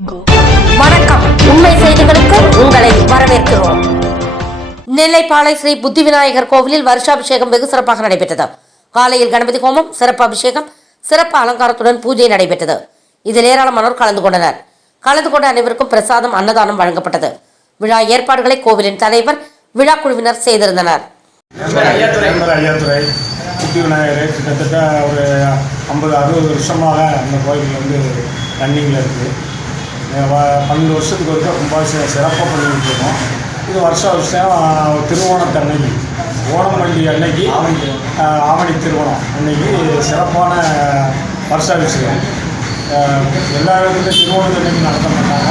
வணக்கம். உண்மை செய்திகளுக்கு உங்களை வரவேற்கிறோம். நெல்லைப்பாளை ஸ்ரீ புத்தி விநாயகர் கோவிலில் வருஷாபிஷேகம் வெகு சிறப்பாக நடைபெற்றது. காலையில் கணபதி ஹோமம் சிறப்பு அபிஷேகம் சிறப்பு அலங்காரத்துடன் பூஜை நடைபெற்றது. இதில் ஏராளமானோர் கலந்து கொண்டனர். கலந்து கொண்ட அனைவருக்கும் பிரசாதம் அன்னதானம் வழங்கப்பட்டது. விழா ஏற்பாடுகளை கோவிலின் தலைவர் விழா குழுவினர் செய்திருந்தனர். குட்டி விநாயகர் கிட்டத்தட்ட ஒரு ஐம்பது அறுபது வருஷமாக அந்த கோயில் வந்து ரன்னிங்கில் இருக்குது பன்னெண்டு வருஷத்துக்கு வரைக்கும் கும்பாபிஷேகம் சிறப்பாக பண்ணிக்கிட்டு இருக்கோம். இது வருஷ வருஷம் திருவோணத்தன்னைக்கு ஓணம் பண்டிகை அன்னைக்கு ஆவணி ஆவணி திருவோணம் அன்னைக்கு சிறப்பான வருஷாபிஷேகம். ஆஹ், எல்லா இடத்துலையும் திருவோணத்தன்னைக்கு நடத்த மாட்டாங்க